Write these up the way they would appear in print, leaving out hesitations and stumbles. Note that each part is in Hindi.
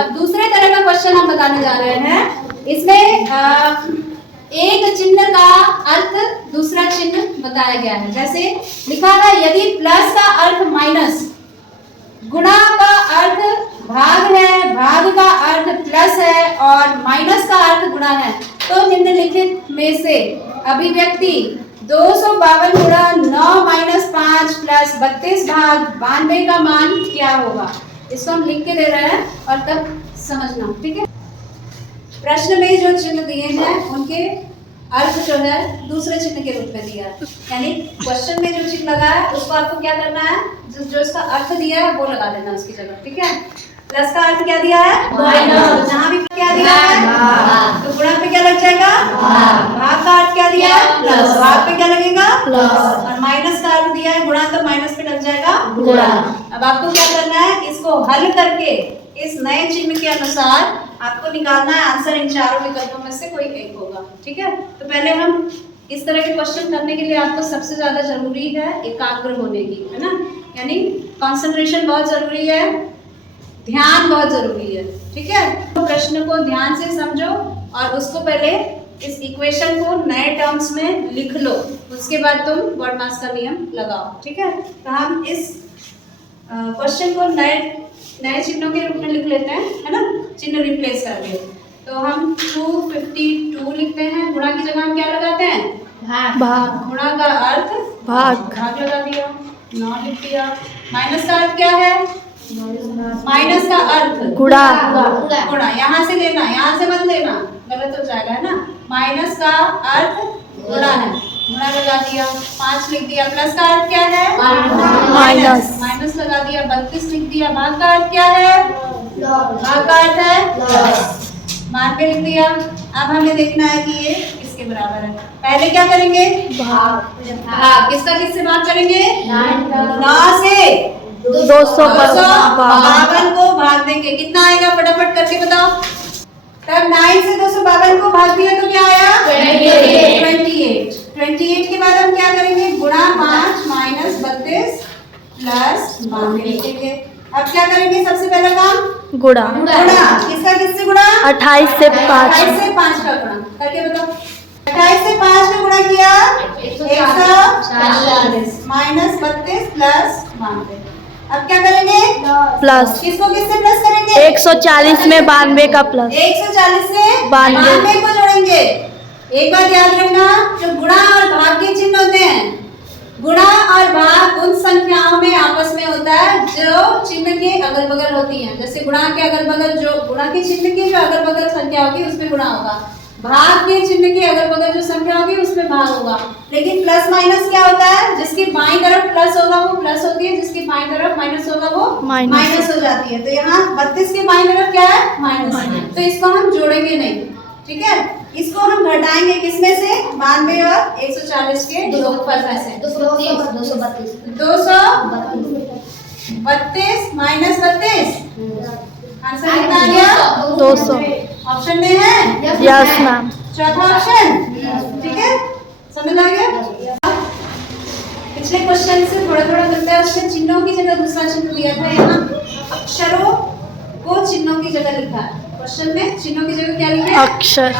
अब दूसरे तरह का क्वेश्चन हम बताने जा रहे हैं। इसमें एक चिन्ह का अर्थ दूसरा चिन्ह बताया गया है। जैसे लिखा है यदि प्लस का अर्थ माइनस, गुणा का अर्थ भाग है, भाग का अर्थ प्लस है और माइनस का अर्थ गुणा है, तो निम्नलिखित में से अभिव्यक्ति 252 गुणा 9 माइनस 5 प्लस 32 भाग 92 का मान क्या होगा? इसको हम लिख के दे रहे हैं और तब समझना, ठीक है। प्रश्न में जो चिन्ह दिए हैं उनके अर्थ जो है दूसरे चिन्ह के रूप में दिया है, यानी क्वेश्चन में जो चिन्ह लगा है उसको आपको क्या करना है, जो इसका अर्थ दिया है वो लगा देना उसकी जगह, ठीक है। प्लस का अर्थ क्या दिया है? माइनस। जहाँ भी क्या दिया है तो गुणा पे क्या लग जाएगा? भाग का अर्थ क्या दिया है? प्लस। भाग पे क्या लगेगा? प्लस। और माइनस का अर्थ दिया है गुणा, तो माइनस पे लग जाएगा गुणा। अब आपको क्या करना है, इसको हल करके इस नए चिन्ह के अनुसार आपको निकालना है आंसर। इन चारों विकल्पों में से कोई एक होगा, ठीक है। तो पहले हम इस तरह के क्वेश्चन करने के लिए आपको सबसे ज्यादा जरूरी है एकाग्र होने की, है ना, यानी कंसंट्रेशन बहुत जरूरी है, ध्यान बहुत जरूरी है, ठीक है। तो प्रश्न को ध्यान से समझो और उसको पहले इस इक्वेशन को नए टर्म्स में लिख लो, उसके बाद तुम वर्डमास का नियम लगाओ, ठीक है। तो हम इस क्वेश्चन को नए चिन्हों के रूप में लिख लेते हैं, है ना, चिन्ह रिप्लेस करके। तो हम 252 लिखते हैं, गुणा की जगह हम क्या लगाते हैं? भाग। गुणा का अर्थ भाग लगा दिया, 9 लिख दिया। माइनस का अर्थ क्या है? माइनस का अर्थ गुणा। गुणा यहाँ से लेना, यहाँ से मत लेना, गलत हो जाएगा, है ना। माइनस का अर्थ गुणा है, गुणा लगा दिया, 5 लिख दिया। प्लस का अर्थ क्या है? माइनस। माइनस लगा दिया, 32 लिख दिया। भाग का अर्थ क्या है? भाग का अर्थ है प्लस। मान पे लिख दिया। अब हमें देखना है कि ये किसके बराबर है। पहले क्या करेंगे? भाग। किसका किससे भाग करेंगे? 9 से 252 को भाग देंगे, कितना आएगा फटाफट करके बताओ। तब 9 से 252 को भाग दिया तो क्या आया? 28। 28 के बाद हम क्या करेंगे? गुणा 5 माइनस 32 प्लस 92 लिखेंगे। अब क्या करेंगे? सबसे पहला काम गुणा। किसका किससे गुणा? 28 से 5। 28 से 5 का गुणा करके बताओ। 28 से 5 का गुणा किया 140 माइनस 32 प्लस 92। अब क्या करेंगे? प्लस। किसको किससे प्लस करेंगे? 140 में 92 का प्लस। 140 से 92 को जोड़ेंगे। एक बात याद रखना, जो गुणा और भाग के चिन्ह होते हैं, गुणा और भाग उन संख्याओं में आपस में होता है जो चिन्ह के अगल बगल होती हैं। जैसे गुणा के अगल बगल, जो गुणा के चिन्ह की जो अगल बगल संख्या होगी उसमें गुणा होगा, भाग के चिन्ह के अगल बगल जो संख्या होगी उसमें भाग होगा। लेकिन प्लस माइनस क्या होता है? जिसकी बाईं तरफ प्लस होगा वो प्लस होती है, जिसकी बाईं तरफ माइनस होगा वो माइनस हो जाती है। तो यहाँ 32 की बाईं तरफ क्या है? माइनस। तो इसको हम जोड़ेंगे नहीं, ठीक है। इसको हम घटाएंगे किसमें से? 92 और 140 के गुणनफल में से। 232 माइनस 32, आंसर कितना आ गया? 200। ऑप्शन में है? Yes ma'am. चौथा ऑप्शन, ठीक है, समझ आ गया। पिछले क्वेश्चन से थोड़ा थोड़ा मिलता है, उसमें चिन्हों की जगह दूसरा चिन्ह दिया था, यहाँ अक्षरों को चिन्हों की जगह लिखा है। क्वेश्चन में चिन्हों की जगह क्या लिखे हैं? अक्षर।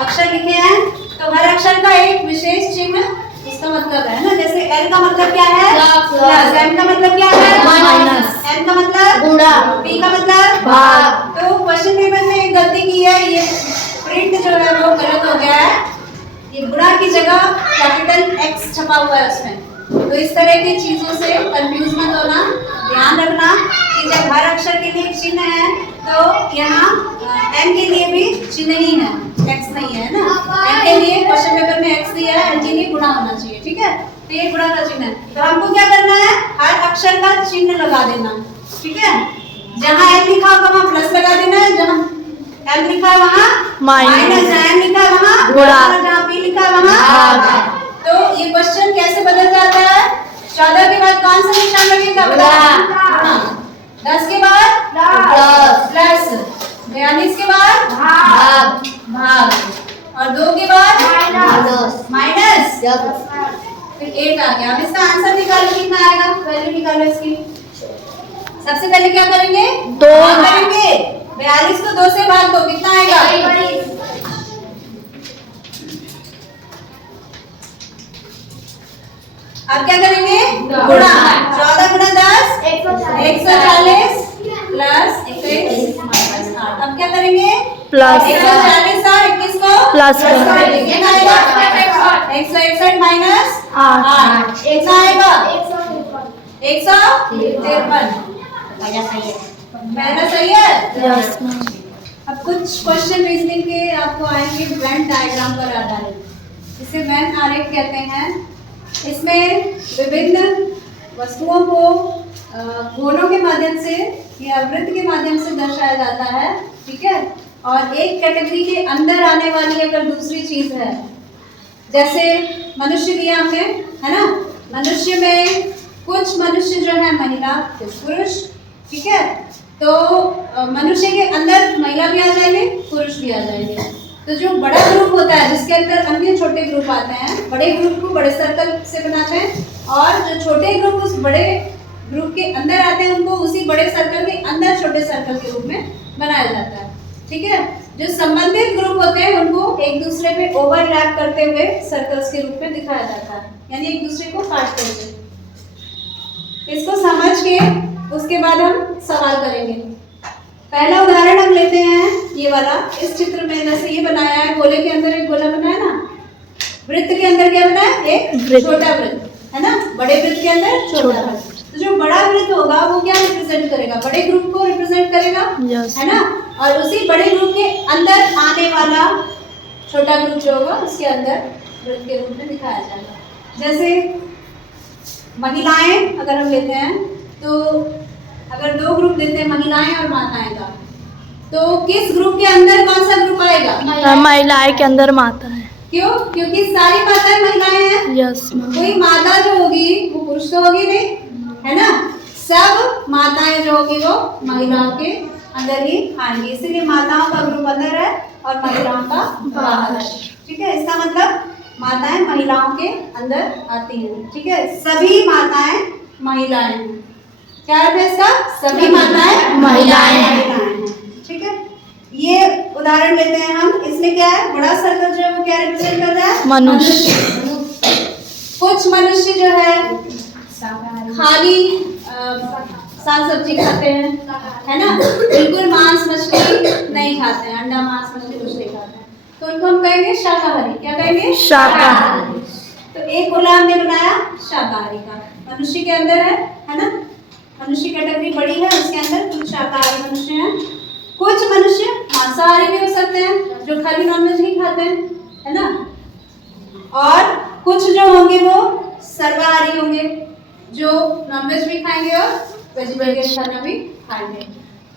अक्षर लिखे हैं, तो हर अक्षर का एक विशेष चिन्ह उसका मतलब है ना। जैसे L का मतलब क्या है? प्लस। M का मतलब क्या है? माइनस। N का मतलब गुणा। P का मतलब भाग। तो क्वेश्चन पेपर में एक गलती की है, ये प्रिंट जो है वो गलत हो गया है, ये गुणा की जगह कैपिटल X छपा हुआ है उसमें। तो इस तरह की चीजों से कंफ्यूज मत होना, ध्यान रखना कि जब हर अक्षर के लिए चिन्ह है तो यहाँ M के लिए भी चिन्ह ही है, X नहीं है ना। M के लिए क्वेश्चन पेपर में X दिया है, M के लिए गुणा होना चाहिए, ठीक है। तो ये गुणा का चिन्ह है, तो हमको क्या करना है? हर अक्षर का चिन्ह लगा देना, ठीक है। जहाँ M लिखा होगा वहाँ प्लस लगा देना है, जहाँ M लिखा है वहाँ माइनस, जहाँ M लिखा है वहाँ गुणा, जहाँ P लिखा है वहाँ भाग। तो ये क्वेश्चन कैसे बदल जाता है? 14 के बाद कौन सा निशान लगेगा? गुणा। 10 के बाद प्लस, 42 के बाद भाग, और 2 के बाद माइनस, फिर 8 आ गया। अब इसका आंसर निकालो, कितना आएगा? वैल्यू निकालो इसकी। सबसे पहले क्या करेंगे? 2 करेंगे, 42 2 से भाग दो, कितना आएगा? अब क्या करेंगे? गुणा। 14 गुणा 10 140 प्लस 21 माइनस 8। अब क्या करेंगे? प्लस 140 और 21 को प्लस करेंगे। कितना आएगा? 161 माइनस 8 कितना आएगा? 153। पहला सही है। Yes ma'am. अब कुछ क्वेश्चन रीजनिंग के आपको आएंगे वेन डायग्राम पर आधारित। इसे वेन आरेख कहते हैं। इसमें विभिन्न वस्तुओं को कोणों के माध्यम से या वृत्त के माध्यम से दर्शाया जाता है, ठीक है। और एक कैटेगरी के अंदर आने वाली अगर दूसरी चीज है, जैसे मनुष्य दिया हमने, है ना। मनुष्य में कुछ मनुष्य जो है महिला, कुछ पुरुष, ठीक है। तो मनुष्य के अंदर महिला भी आ जाएंगे, पुरुष भी आ जाएंगे। तो जो बड़ा ग्रुप होता है जिसके अंदर अन्य छोटे ग्रुप आते हैं, बड़े ग्रुप को बड़े सर्कल से बनाते हैं, और जो छोटे ग्रुप उस बड़े ग्रुप के अंदर आते हैं उनको उसी बड़े सर्कल के अंदर छोटे सर्कल के रूप में बनाया जाता है, ठीक है। जो संबंधित ग्रुप होते हैं उनको एक दूसरे पे ओवरलैप करते हुए सर्कल्स के रूप में दिखाया जाता है, यानी एक दूसरे को काटते हुए। इसको समझ के उसके बाद हम सवाल करेंगे। पहला उदाहरण हम लेते हैं ये वाला। इस चित्र में जैसे ये बनाया है, गोले के अंदर एक गोला बना है ना, वृत्त के अंदर क्या बना है? एक छोटा वृत्त, है ना। बड़े वृत्त के अंदर छोटा वृत्त। तो जो बड़ा वृत्त होगा वो क्या रिप्रेजेंट करेगा? बड़े ग्रुप को रिप्रेजेंट करेगा, है ना। और उसी बड़े ग्रुप के अंदर आने वाला छोटा ग्रुप जो होगा उसके अंदर वृत्त के रूप में दिखाया जाएगा। जैसे महिलाएं अगर हम लेते हैं, तो अगर 2 ग्रुप लेते हैं, महिलाएं और माताएं का, तो किस ग्रुप के अंदर कौन सा ग्रुप आएगा? महिलाएं के अंदर माता है। क्यों? क्योंकि सारी माताएं महिलाएं हैं। Yes ma'am. कोई माता जो होगी वो पुरुष तो होगी नहीं, है ना। सब माताएं जो होगी वो महिलाओं के अंदर ही आएंगी, इसीलिए माताओं का ग्रुप अंदर है और महिलाओं का बाहर है, ठीक है। इसका मतलब माताएं महिलाओं के अंदर आती हैं, ठीक है। सभी माताएं महिलाएं हैं। क्या अर्थ है इसका? सभी माताएं महिलाएं हैं, ठीक है। ये उदाहरण लेते हैं हम। इसमें क्या है? बड़ा सर्कल जो है वो क्या रिप्रेजेंट कर रहा है? मनुष्य। कुछ मनुष्य जो है खाली साग सब्जी खाते हैं, है ना। बिल्कुल मांस मछली नहीं खाते हैं, अंडा मांस मछली कुछ नहीं खाते हैं, तो उनको हम कहेंगे शाकाहारी। क्या कहेंगे? शाकाहारी। तो एक गोला हमने बनाया शाकाहारी का, मनुष्य के अंदर है ना। मनुष्य कैटेगरी बड़ी है, उसके अंदर कुछ शाकाहारी मनुष्य हैं। कुछ मनुष्य मांसाहारी भी हो सकते हैं जो खाली नॉनवेज नहीं खाते हैं, है ना। और कुछ जो होंगे वो सर्वाहारी होंगे जो नॉनवेज भी खाएंगे और वेजिटेरियन खाना भी खाएंगे।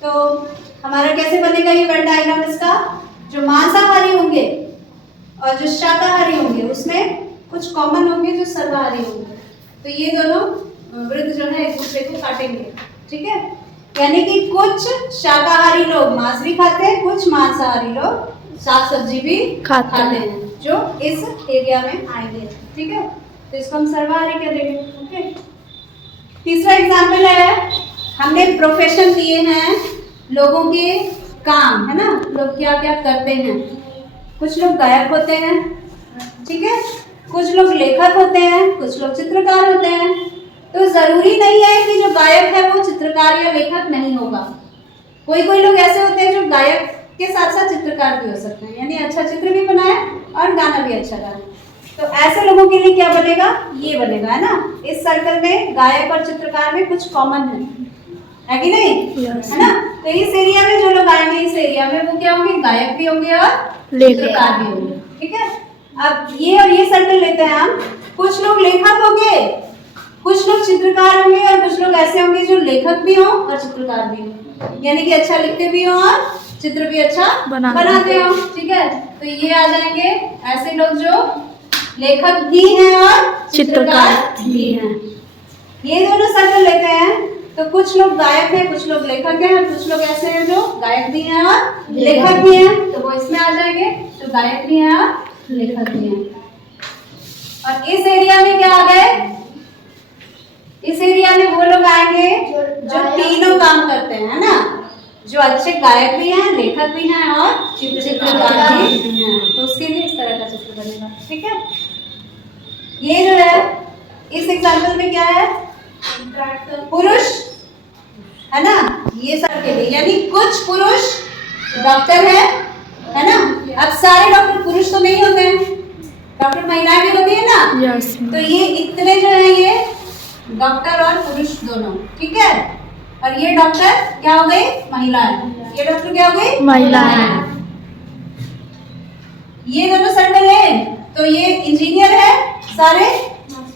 तो हमारा कैसे बनेगा ये वेन डायग्राम इसका? जो मांसाहारी होंगे और जो शाकाहारी होंगे उसमें कुछ कॉमन होंगे जो सर्वाहारी होंगे। तो ये दोनों वृत्त जो है एक दूसरे को काटेंगे, ठीक है। यानी कि कुछ शाकाहारी लोग मांस भी खाते हैं, कुछ मांसाहारी लोग साग सब्जी भी खाते हैं जो इस एरिया में आएंगे, ठीक है। तो इसको हम सर्वाहारी कह देंगे, ओके। तीसरा एग्जाम्पल है, हमने प्रोफेशन दिए हैं लोगों के काम, है ना। लोग क्या क्या करते हैं। कुछ लोग गायक होते हैं, ठीक है। कुछ लोग लेखक होते हैं, कुछ लोग चित्रकार होते हैं। तो जरूरी नहीं है कि जो गायक है वो चित्रकार या लेखक नहीं होगा। कोई कोई लोग ऐसे होते हैं जो गायक के साथ साथ चित्रकार भी हो सकते हैं, यानी अच्छा चित्र भी बनाए और गाना भी अच्छा गाए। तो ऐसे लोगों के लिए क्या बनेगा? ये बनेगा, है ना। इस सर्कल में गायक और चित्रकार में कुछ कॉमन है कि नहीं? है ना। तो इस एरिया में जो लोग आएंगे इस एरिया में वो क्या होंगे? गायक भी होंगे और चित्रकार भी होंगे, ठीक है। अब ये और ये सर्कल लेते हैं हम। कुछ लोग लेखक होंगे, कुछ लोग चित्रकार होंगे और कुछ लोग ऐसे होंगे जो लेखक भी हों और चित्रकार भी हों, यानी कि अच्छा लिखते भी हों और चित्र भी अच्छा बनाते हों, ठीक है। तो ये आ जाएंगे ऐसे लोग जो लेखक भी हैं और चित्रकार भी हैं। ये दोनों सर्कल लेते हैं तो कुछ लोग गायक हैं, कुछ लोग लेखक हैं और कुछ लोग ऐसे हैं जो गायक भी हैं और लेखक भी हैं, तो वो इसमें आ जाएंगे जो गायक भी हैं और लेखक भी हैं। और इस एरिया में क्या आ गए? इस एरिया में वो लोग आएंगे जो तीनों काम करते हैं, है ना। जो अच्छे गायक भी हैं, लेखक भी हैं और चित्रकार भी हैं। तो उसके लिए इस तरह का चित्र बनेगा। ठीक है, ये जो है इस एग्जाम्पल में क्या है, पुरुष है ना, ये सब के लिए, यानी कुछ पुरुष डॉक्टर है ना। अब सारे डॉक्टर पुरुष तो नहीं होते हैं, डॉक्टर महिलाएं भी होती है ना। यस तो ये इतने जो है ये डॉक्टर और पुरुष दोनों। ठीक है, और ये डॉक्टर क्या हो गए, महिलाएं। ये डॉक्टर क्या हो गए, महिलाएं। ये दोनों सर्कल है तो ये इंजीनियर है सारे,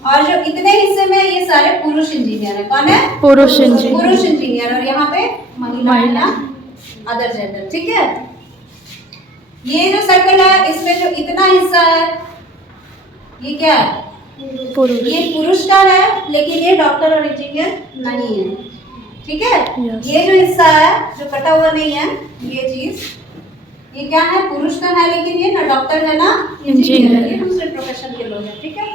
और जो इतने हिस्से में ये सारे पुरुष इंजीनियर है। कौन है, पुरुष इंजीनियर। पुरुष इंजीनियर, और यहाँ पे महिला अदर जेंडर। ठीक है, ये जो सर्कल है इसमें जो इतना हिस्सा है ये क्या है, पुरुष। ये पुरुष का है, लेकिन ये डॉक्टर और इंजीनियर नहीं है। ठीक है, Yes. ये जो हिस्सा है जो कटा हुआ नहीं है, ये चीज ये क्या है, पुरुष का है, लेकिन ये ना डॉक्टर है ना इंजीनियर है, ये दूसरे प्रोफेशन के लोग हैं। ठीक है,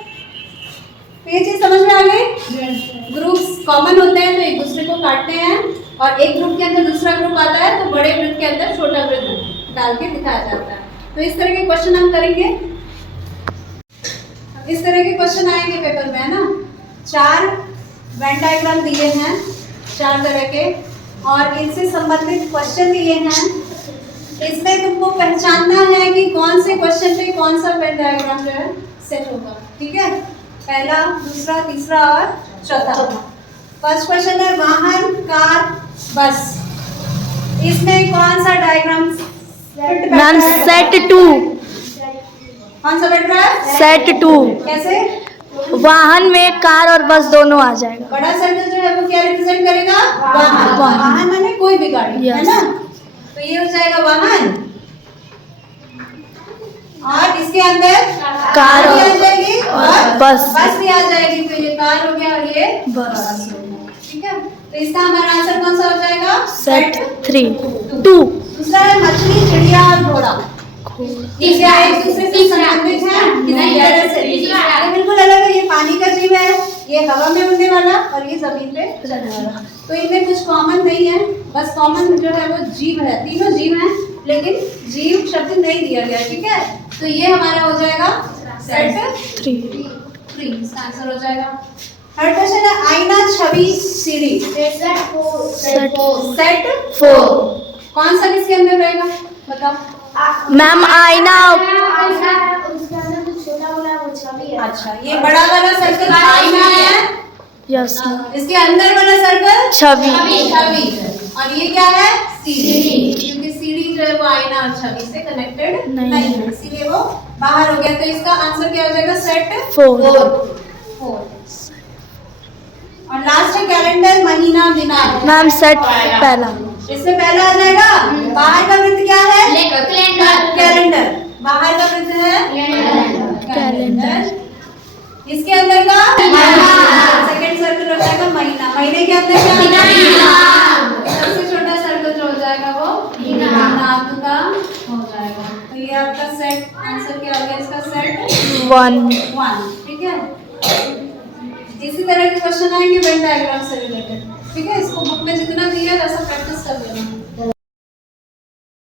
तो ये चीज समझ में आ गई। ग्रुप्स कॉमन होते हैं तो एक दूसरे को काटते हैं, और एक ग्रुप के अंदर दूसरा ग्रुप आता है तो बड़े ग्रुप के अंदर छोटा ग्रुप डाल के दिखाया जाता है। तो इस तरह के क्वेश्चन हम करेंगे, इस तरह के क्वेश्चन आएंगे पेपर में, है ना। 4 वेन डायग्राम दिए हैं 4 तरह के, और इनसे संबंधित क्वेश्चन दिए हैं। इसमें तुमको पहचानना है कि कौन से क्वेश्चन पे कौन सा वेन डायग्राम जो है सेट होगा। ठीक है, पहला, दूसरा, तीसरा और चौथा। फर्स्ट क्वेश्चन है वाहन, कार, बस। इसमें कौन सा डायग्राम मैम सेट 2। कौन सा बैठ रहा है, सेट 2। कैसे, वाहन में कार और बस दोनों आ जाएगा। बड़ा सर्कल जो है वो क्या रिप्रेजेंट करेगा, वाहन। वाहन माने कोई भी गाड़ी, है ना, तो ये हो जाएगा वाहन। और इसके अंदर कार भी आ जाएगी और बस। बस भी आ जाएगी, तो ये कार हो गया और ये बस। हो गया। ठीक है, तो इसका हमारा आंसर कौन सा हो जाएगा, सेट 3 2। दूसरा है मछली, चिड़िया और घोड़ा। ये क्या एक दूसरे से संबंधित है, किसी तरह से ये बिल्कुल अलग है। ये पानी का जीव है, ये हवा में उड़ने वाला, और ये जमीन पे चलने वाला। तो इनमें कुछ कॉमन नहीं है, बस कॉमन जो है वो जीव है, तीनों जीव हैं, लेकिन जीव शब्द नहीं दिया गया। ठीक है, तो ये हमारा हो जाएगा सेट 3, इसका आंसर हो जाएगा। थर्ड क्वेश्चन है आईना, छवि, सीढ़ी। सेट 4 कौन सा किसके अंदर रहेगा, बताओ। मैम आईना। अच्छा, ये बड़ा वाला सर्कल आईना है, यस इसके अंदर वाला सर्कल छवि। और ये क्या है, सीढ़ी, क्योंकि सीढ़ी जो है वो आईना और छवि से कनेक्टेड नहीं है, इसीलिए वो बाहर हो गया। तो इसका आंसर क्या हो जाएगा, सेट 4। और लास्ट है कैलेंडर, महीना, दिनांक। मैम सेट पहला। इसमें पहला आ जाएगा, बाहर का वृत्त क्या है, कैलेंडर। बाहर का वृत्त है कैलेंडर। इसके अंदर का सेकंड सर्कल हो जाएगा महीना। महीने के अंदर क्या, सबसे छोटा सर्कल जो हो जाएगा वो दिनांक का हो जाएगा। तो ये आपका सेट आंसर क्या हो गया, इसका सेट 1। ठीक है, इसी तरह के क्वेश्चन आएंगे वेन डायग्राम से रिलेटेड। ठीक है, इसको बुक में जितना दिया है वैसा प्रैक्टिस कर लेना।